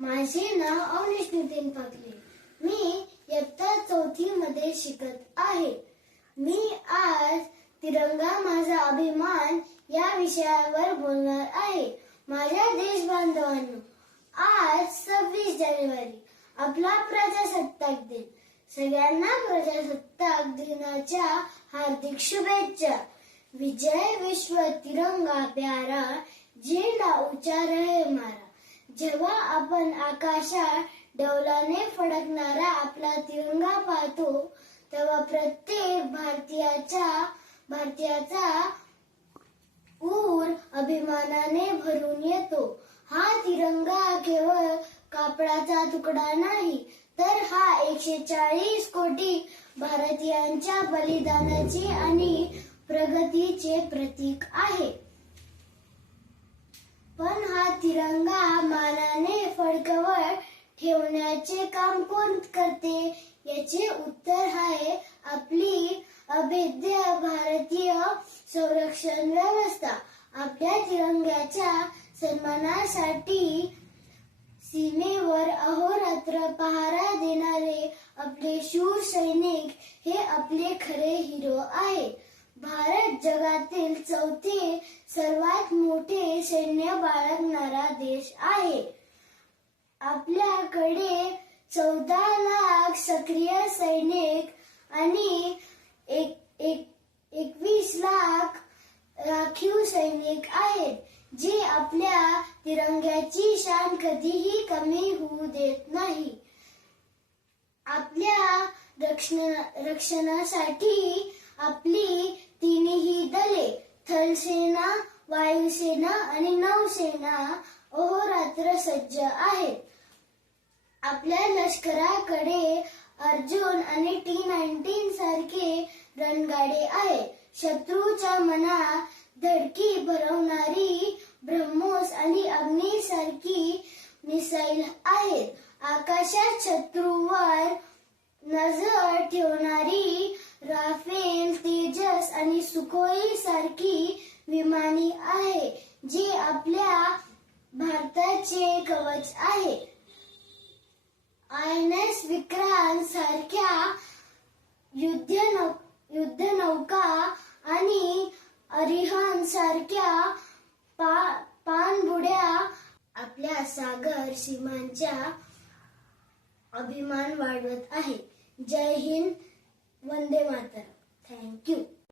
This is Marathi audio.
माझे नाव अवनीश नितीन पाकले मी इयत्ता चौथी मध्ये शिकत आहे. मी आज तिरंगा माझा अभिमान या विषयावर बोलणार आहे. माझ्या देश बांधवांनो आज सव्वीस जानेवारी आपला प्रजासत्ताक दिन. सगळ्यांना प्रजासत्ताक दिनाच्या हार्दिक शुभेच्छा. विजय विश्व तिरंगा प्यारा झेंडा ऊंचा रहे मारा. जेव्हा आपण आकाशात डौलाने फडकणारा आपला तिरंगा पाहतो तेव्हा प्रत्येक भारतीयाच्या भारतीयाचा ऊर अभिमानाने भरून येतो. हा तिरंगा केवळ कापडाचा तुकडा नाही तर हा एकशे चाळीस कोटी भारतीयांच्या बलिदानाचे आणि प्रगतीचे प्रतीक आहे. पण हा तिरंगा याचे काम कोण करते? याचे उत्तर आहे आपली अभेद्य भारतीय संरक्षण व्यवस्था. आपल्या तिरंग्याच्या सन्मानासाठी सीमेवर अहोरात्र पहारा देणारे आपले शूर सैनिक हे आपले खरे हिरो आहे. भारत जगातील चौथे सर्वात मोठे सैन्य बाळगणारा देश आहे. आपल्याकडे चौदा लाख सक्रिय सैनिक आणि एक एक एकवीस लाख राखीव सैनिक आहेत जे आपल्या तिरंग्याची शान कधीही कमी होऊ देत नाही. आपल्या रक्षण रक्षणासाठी आपली तिन्ही दले थलसेना वायुसेना आणि नौसेना अहोरात्र सज्ज आहेत. आपल्या लष्कराकडे अर्जुन आणि टी नाईन्टीन सारखे रणगाडे आहे शत्रूच्या मनात धडकी भरवणारी ब्रह्मोस आणि अग्नी सारखी मिसाईल आहेत. आकाशात शत्रूवर नजर ठेवणारी राफेल तेजस आणि सुखोई सारखी विमाने आहे जी आपल्या भारताचे कवच आहे. एस विक्रांत सारख्या युद्ध नौ युद्ध नौका आणि अरिहन सारख्या पा पाणबुड्या आपल्या सागर सीमांच्या अभिमान वाढवत आहे. जय हिंद वंदे मातरम. Thank you